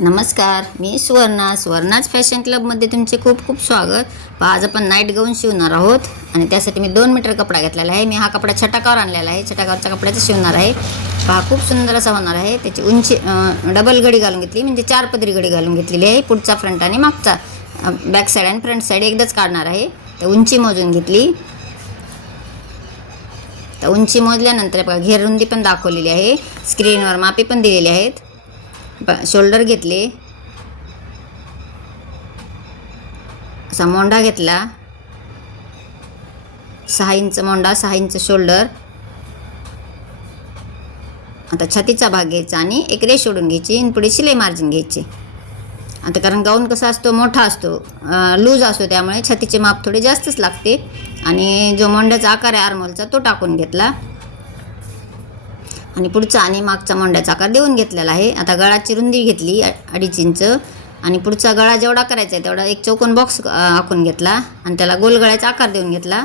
नमस्कार, मी स्वर्णाच फॅशन क्लबमध्ये तुमचे खूप खूप स्वागत. आज आपण नाईट गाऊन शिवणार आहोत आणि त्यासाठी मी 2 मीटर कपडा घेतलेला आहे. मी हा कपडा छटाकावर आणलेला आहे. छटाकावरच्या कपड्याचं शिवणार आहे. पहा, खूप सुंदर असा होणार आहे. त्याची उंची डबल घडी घालून घेतली, म्हणजे 4 पदरी घडी घालून घेतलेली आहे. पुढचा फ्रंट आणि मागचा बॅक साईड आणि फ्रंट साईड एकदाच काढणार आहे. तर उंची मोजून घेतली. तर उंची मोजल्यानंतर बघा, घेर रुंदी पण दाखवलेली आहे. स्क्रीनवर मापे पण दिलेले आहेत. शोल्डर घेतले, असा मोंढा घेतला, 6 इंच मोंढा, 6 इंच शोल्डर. आता छातीचा भाग घ्यायचा आणि एक रेष ओढून घ्यायची आणि पुढे शिलाई मार्जिन घ्यायची. आता कारण गाऊन कसा असतो, मोठा असतो, लूज असतो, त्यामुळे छातीचे माप थोडे जास्तच लागते. आणि जो मोंढ्याचा आकार आहे आर्मोलचा, तो टाकून घेतला आणि पुढचा आणि मागचा मोंढ्याचा आकार देऊन घेतलेला आहे. आता गळाची रुंदी घेतली 2.5 इंच आणि पुढचा गळा जेवढा करायचा आहे तेवढा एक चौकोन बॉक्स आखून घेतला आणि त्याला गोल गळ्याचा आकार देऊन घेतला.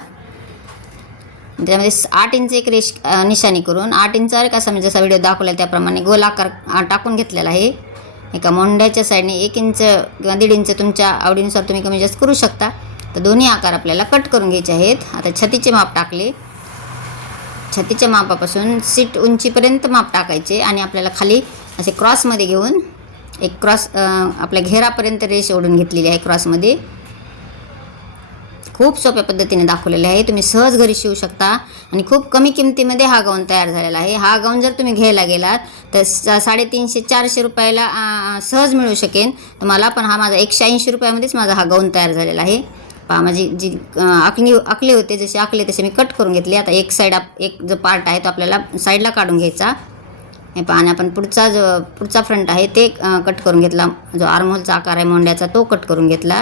त्यामध्ये 8 इंच एक रेष निशाणी करून 8 इंचावर कसा म्हणजे जसा व्हिडिओ दाखवला त्याप्रमाणे गोल आकार टाकून घेतलेला आहे. एका मोंढ्याच्या साईडने 1 इंच किंवा 1.5 इंच तुमच्या आवडीनुसार तुम्ही कमी जास्त करू शकता. तर दोन्ही आकार आपल्याला कट करून घ्यायचे आहेत. आता छातीचे माप टाकले. छातीच्या मापापासून सीट उंचीपर्यंत माप टाकायचे आणि आपल्याला खाली असे क्रॉसमध्ये घेऊन एक क्रॉस आपल्या घेरापर्यंत रेष ओढून घेतलेली आहे. क्रॉसमध्ये खूप सोप्या पद्धतीने दाखवलेले आहे. तुम्ही सहज घरी शिवू शकता आणि खूप कमी किमतीमध्ये हा गाऊन तयार झालेला आहे. हा गाऊन जर तुम्ही घ्यायला गेलात तर 350-400 रुपयाला सहज मिळू शकेन तुम्हाला. पण हा माझा 180 रुपयामध्येच माझा हा गाऊन तयार झालेला आहे. पहा, माझी जी आखले होते, जसे आखले तसे मी कट करून घेतले. आता एक साईड एक जो पार्ट आहे तो आपल्याला साईडला काढून घ्यायचा. हे पहा, आणि आपण पुढचा फ्रंट आहे ते कट करून घेतला. जो आर्महोलचा आकार आहे मोंड्याचा, तो कट करून घेतला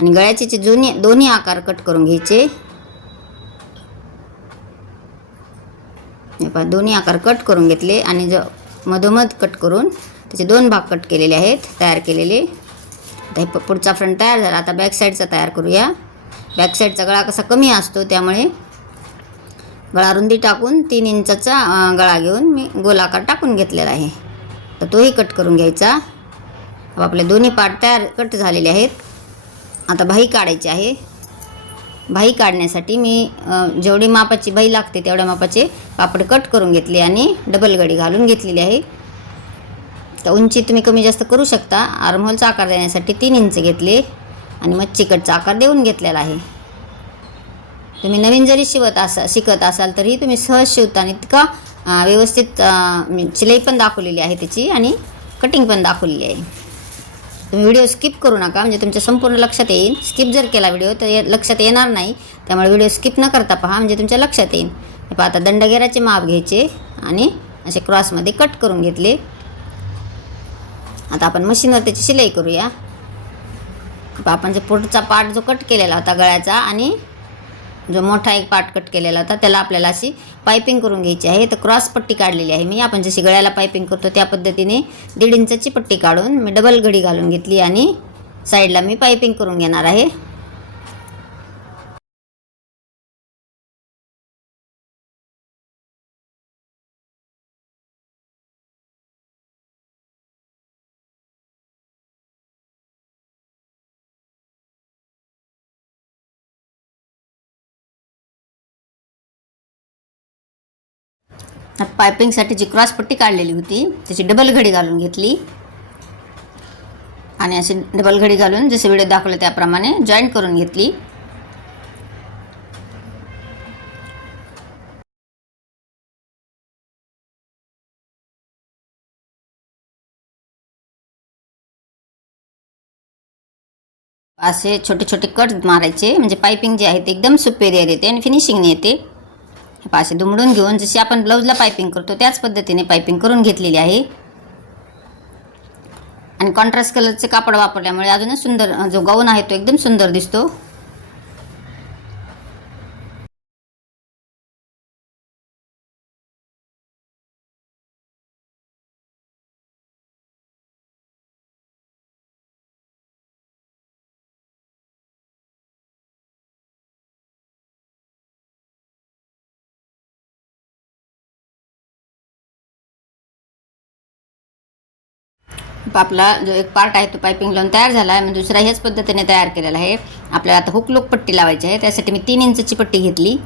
आणि गळ्याचे दोन्ही आकार कट करून घ्यायचे. हे पहा, दोन्ही आकार कट करून घेतले आणि जो मधोमध कट करून त्याचे 2 भाग कट केलेले आहेत, तयार केलेले. आता पुढचा फ्रंट तयार झाला. आता बॅक साईडचा तयार करूया. बॅक साईडचा गळा कसा कमी असतो, त्यामुळे गळा रुंदी टाकून 3 इंचाचा गळा घेऊन मी गोलाकार टाकून घेतलेला आहे. तर तोही कट करून घ्यायचा. आपले दोन्ही पार्ट तयार कट झालेले आहेत. आता बाही काढायची आहे. बाही काढण्यासाठी मी जेवढी मापाची बाही लागते तेवढ्या मापाचे कापड कट करून घेतले आणि डबल गडी घालून घेतलेली आहे. तर उंची तुम्ही कमी जास्त करू शकता. आर्महोलचा आकार देण्यासाठी 3 इंच घेतले आणि मच्छी कटचा आकार देऊन घेतलेला आहे. तुम्ही नवीन जरी शिकत असाल तरी तुम्ही सहज शिवताना इतका व्यवस्थित शिलाई पण दाखवलेली आहे त्याची आणि कटिंग पण दाखवलेली आहे. तुम्ही व्हिडिओ स्किप करू नका, म्हणजे तुमच्या संपूर्ण लक्षात येईल. स्किप जर केला व्हिडिओ तर लक्षात येणार नाही. त्यामुळे व्हिडिओ स्किप न करता पहा, म्हणजे तुमच्या लक्षात येईल. हे पहा, आता दंडगेराचे माप घ्यायचे आणि असे क्रॉसमध्ये कट करून घेतले. आता आपण मशीनवर त्याची शिलाई करूया. आपण जो पुढचा पार्ट जो कट केलेला होता गळ्याचा आणि जो मोठा एक पार्ट कट केलेला होता त्याला आपल्याला अशी पायपिंग करून घ्यायची आहे. तर क्रॉस पट्टी काढलेली आहे मी. आपण जशी गळ्याला पायपिंग करतो त्या पद्धतीने 1.5 इंचाची पट्टी काढून मी डबल घडी घालून घेतली आणि साईडला मी पायपिंग करून घेणार आहे. पायपिंगसाठी जी क्रॉस पट्टी काढलेली होती त्याची डबल घडी घालून घेतली आणि अशी डबल घडी घालून जसे व्हिडिओ दाखवले त्याप्रमाणे जॉईंट करून घेतली. असे छोटे छोटे कट मारायचे, म्हणजे पायपिंग जे आहे ते एकदम सुपेरियर येते आणि फिनिशिंगने येते. असे दुमडून घेऊन जशी आपण ब्लाऊजला पायपिंग करतो त्याच पद्धतीने पायपिंग करून घेतलेली आहे. आणि कॉन्ट्रास्ट कलरचे कापड वापरल्यामुळे अजूनच सुंदर जो गाऊन आहे तो एकदम सुंदर दिसतो. आपला जो एक पार्ट आहे तो पायपिंग लावून तयार झाला आहे, म्हणजे दुसरा ह्याच पद्धतीने तयार केलेला आहे. आपल्याला आता हुक लूक पट्टी लावायची आहे. त्यासाठी मी 3 इंचची पट्टी घेतली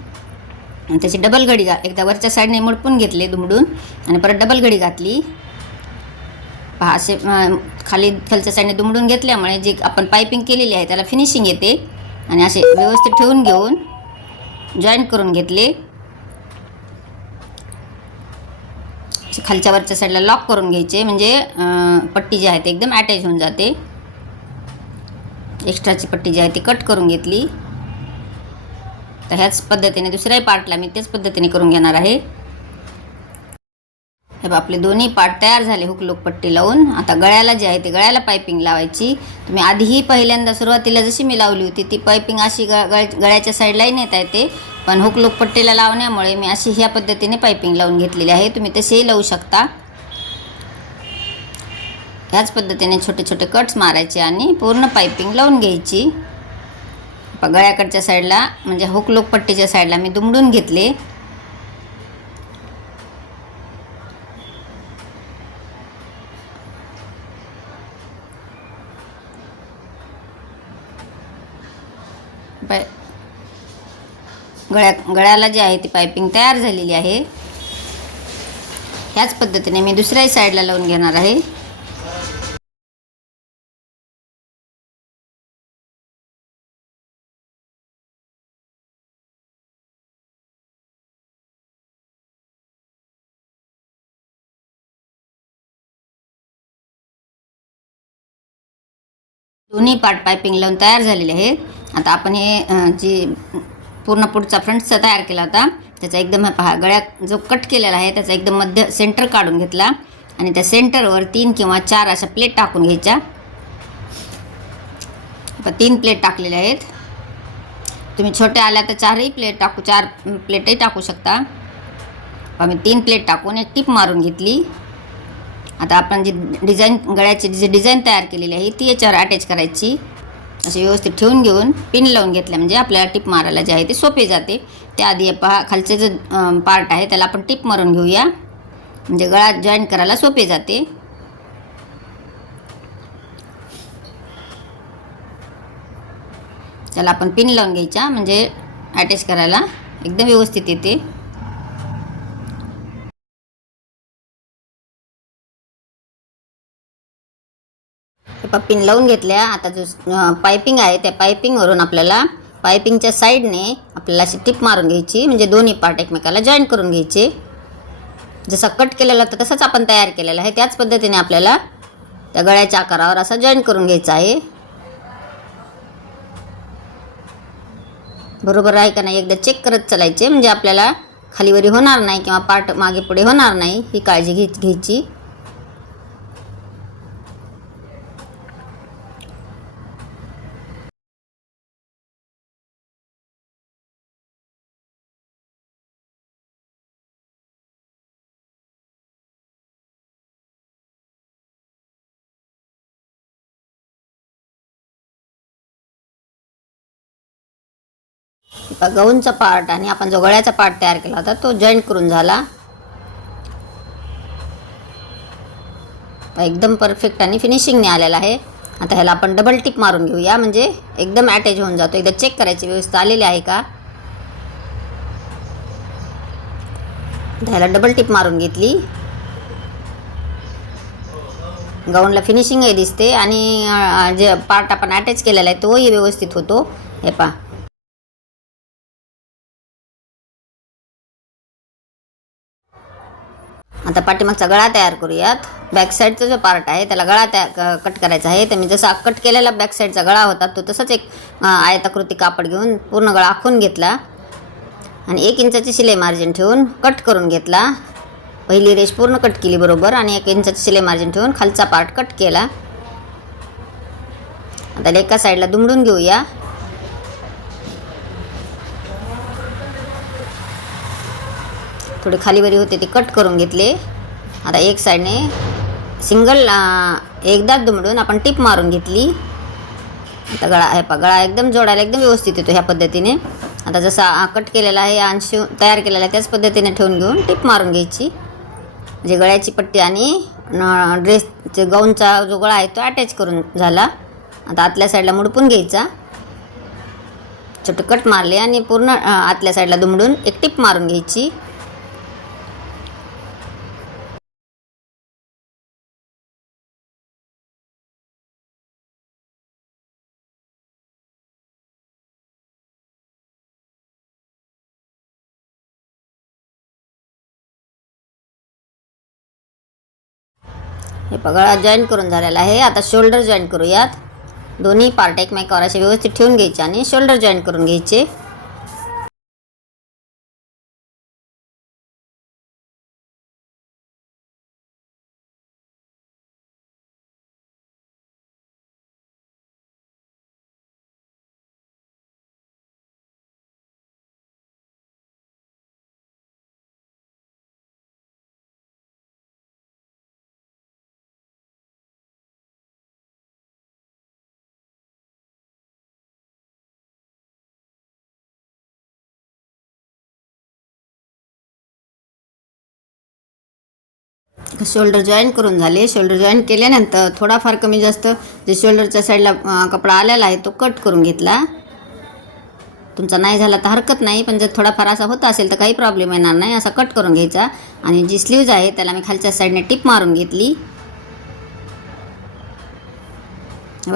आणि त्याची डबल घडी एकदा वरच्या साईडने मुडपून घेतले दुमडून आणि परत डबल घडी घातली. पहा असे खालच्या साईडने दुमडून घेतल्यामुळे जी आपण पायपिंग केलेली आहे त्याला फिनिशिंग येते. आणि असे व्यवस्थित ठेवून घेऊन जॉईंट करून घेतले. खालच्या वरच्या साईडला लॉक करून घ्यायचे, म्हणजे पट्टी जी आहे ती एकदम अटॅच होऊन जाते. एक्स्ट्राची पट्टी जी आहे ती कट करून घेतली. तर ह्याच पद्धतीने दुसऱ्याही पार्टला मी त्याच पद्धतीने करून घेणार आहे. हे आपले दोन्ही पार्ट तयार झाले हुक लूक पट्टी लावून. आता गळ्याला जे आहे ते गळ्याला पायपिंग लावायची. तुम्ही आधीही पहिल्यांदा सुरुवातीला जशी मी लावली होती ती पायपिंग अशी गळ्याच्या साईडलाही नेता येते, पण हुक लूक पट्टीला लावण्यामुळे मी अशी ह्या पद्धतीने पायपिंग लावून घेतलेली आहे. तुम्ही तसेही लावू शकता. ह्याच पद्धतीने छोटे छोटे कट्स मारायचे आणि पूर्ण पायपिंग लावून घ्यायची. गळ्याकडच्या साईडला म्हणजे हुक लूक पट्टीच्या साईडला मी दुमडून घेतले. गळ्याला जी आहे ती पायपिंग तयार झालेली आहे. ह्याच पद्धतीने मी दुसऱ्याही साईडला लावून घेणार आहे. दोन्ही पार्ट पायपिंग लावून तयार झालेले आहेत. आता आपण हे जी पूर्ण पुढचा फ्रंटचा तयार केला होता त्याचा एकदम पहा गळ्यात जो कट केलेला आहे त्याचा एकदम मध्य सेंटर काढून घेतला आणि त्या सेंटरवर 3 किंवा 4 अशा प्लेट टाकून घ्यायच्या. आता 3 प्लेट टाकलेल्या आहेत. तुम्ही छोट्या आल्या तर 4 प्लेटही टाकू शकता. मी 3 प्लेट टाकून एक टिप मारून घेतली. आता आपण जी गळ्याची जी डिझाईन तयार केलेली आहे ती याच्यावर अटॅच करायची. असे व्यवस्थित ठेवून घेऊन पिन लावून घेतल्या म्हणजे आपल्याला टिप मारायला जे आहे ते सोपे जाते. त्याआधी पहा खालचे जे पार्ट आहे त्याला आपण टिप मारून घेऊया, म्हणजे गळा जॉईंट करायला सोपे जाते. त्याला आपण पिन लावून घ्यायच्या म्हणजे अटॅच करायला एकदम व्यवस्थित येते. पिन लावून घेतल्या. आता जो पायपिंग आहे त्या पायपिंगवरून आपल्याला पायपिंगच्या साईडने आपल्याला अशी टिप मारून घ्यायची, म्हणजे दोन्ही पार्ट एकमेकाला जॉईंट करून घ्यायचे. जसा कट केलेला होता तसाच आपण तयार केलेला आहे त्याच पद्धतीने आपल्याला त्या गळ्याच्या आकारावर असा जॉईंट करून घ्यायचा आहे. बरोबर आहे का नाही एकदा चेक करत चालायचे, म्हणजे आपल्याला खालीवरी होणार नाही किंवा पार्ट मागे पुढे होणार नाही ही काळजी घ्यायची. गाऊनचा पार्ट आणि आपण जो गळ्याचा पार्ट तयार केला होता तो जॉईंट करून झाला. एकदम परफेक्ट आणि फिनिशिंगने आलेला आहे. आता ह्याला आपण डबल टिप मारून घेऊया, म्हणजे एकदम अटॅच होऊन जातो. एकदा चेक करायची व्यवस्था आलेली आहे का. ह्याला डबल टिप मारून घेतली. गाऊनला फिनिशिंगही दिसते आणि जे पार्ट आपण अटॅच केलेला आहे तोही व्यवस्थित होतो. हे पहा आता पाठीमागचा गळा तयार करूयात. बॅक साईडचा जो पार्ट आहे त्याला गळा कट करायचा आहे. तर मी जसा कट केलेला बॅक साईडचा गळा होता तो तसंच एक आयताकृती कापड घेऊन पूर्ण गळा आखून घेतला आणि 1 इंचाची शिलाई मार्जिन ठेवून कट करून घेतला. पहिली रेष पूर्ण कट केली बरोबर आणि 1 इंचाची शिलाई मार्जिन ठेवून खालचा पार्ट कट केला. आता एका साईडला दुमडून घेऊया. थोडी खालीवरी होते ती कट करून घेतले. आता एक साईडने सिंगल एकदाच दुमडून आपण टिप मारून घेतली. आता गळा आहे गळा एकदम जोडायला एकदम व्यवस्थित येतो ह्या पद्धतीने. आता जसा कट केलेला आहे अंश तयार केलेला आहे त्याच पद्धतीने ठेवून घेऊन टिप मारून घ्यायची, म्हणजे गळ्याची पट्टी आणि ड्रेसचे गाऊनचा जो गळा आहे तो अटॅच करून झाला. आता आतल्या साईडला मुडपून घ्यायचा, छोटे कट मारले आणि पूर्ण आतल्या साईडला दुमडून एक टिप मारून घ्यायची. हे गळा जॉईन करून झालेला आहे. आता शोल्डर जॉईन करूयात. दोन्ही पार्ट एकमेकावर असे व्यवस्थित ठेवून घ्यायचे आणि शोल्डर जॉईन करून घ्यायचे. शोल्डर जॉईन करून झाले. शोल्डर जॉईन केल्यानंतर थोडाफार कमी जास्त जे शोल्डरच्या साईडला कपडा आलेला आहे तो कट करून घेतला. तुमचा नाही झाला तर हरकत नाही, पण जर थोडाफार असा होत असेल तर काही प्रॉब्लेम येणार नाही. असा कट करून घ्यायचा आणि जी स्लीव्ज आहे त्याला मी खालच्या साईडने टिप मारून घेतली.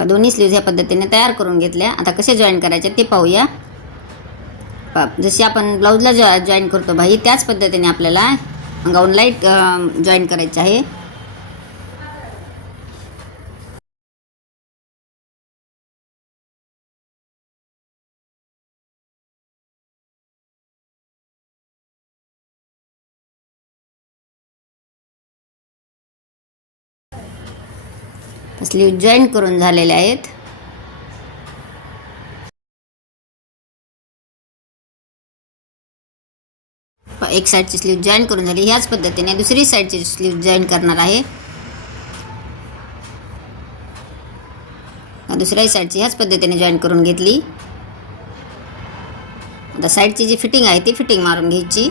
दोन्ही स्लीव्ज ह्या पद्धतीने तयार करून घेतल्या. आता कसे जॉईन करायचे ते पाहूया. जशी आपण ब्लाऊजला जॉईन करतो बाई त्याच पद्धतीने आपल्याला गाऊनला जॉईन करायचं आहे. स्लीव जॉईन करून झालेले आहेत. एक साईडची स्लीव जॉईन करून झाली. ह्याच पद्धतीने दुसरी साईडची स्लीव जॉईन करणार आहे. दुसऱ्या साईडची ह्याच पद्धतीने जॉईन करून घेतली. आता साईडची जी फिटिंग आहे ती फिटिंग मारून घ्यायची.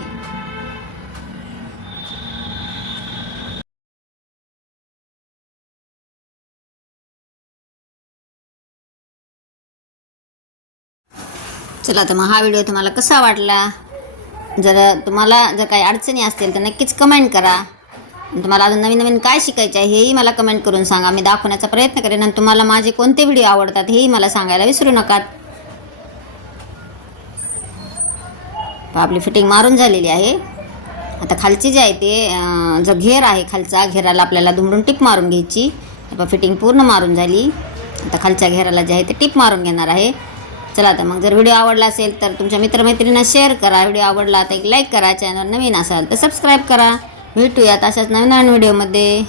चला तर मग हा व्हिडिओ तुम्हाला कसा वाटला? जर तुम्हाला जर काही अडचणी असतील तर नक्कीच कमेंट करा. तुम्हाला अजून नवीन नवीन काय शिकायचं आहे हेही मला कमेंट करून सांगा. मी दाखवण्याचा प्रयत्न करेन आणि तुम्हाला माझे कोणते व्हिडिओ आवडतात हेही मला सांगायला विसरू नका. आपली फिटिंग मारून झालेली आहे. आता खालची जी आहे ते जो घेर आहे खालचा घेराला आपल्याला दुमडून टिप मारून घ्यायची. फिटिंग पूर्ण मारून झाली. आता खालच्या घेराला जे आहे ते टिप मारून घेणार आहे. चला तर मग जर व्हिडिओ आवडला असेल तर तुमच्या मित्रमैत्रिणींना शेअर करा. व्हिडिओ आवडला तर एक लाईक करा. चॅनल नवीन असाल तर सबस्क्राईब करा. भेटूयात अशाच नवीन व्हिडिओमध्ये.